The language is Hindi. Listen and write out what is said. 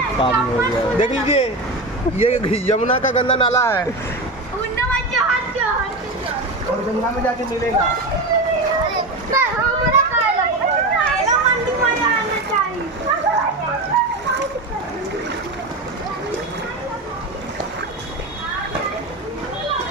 बहुत पानी हो गया है। देख लीजिए ये यमुना का गंदा नाला है और गंगा में जाके मिलेगा।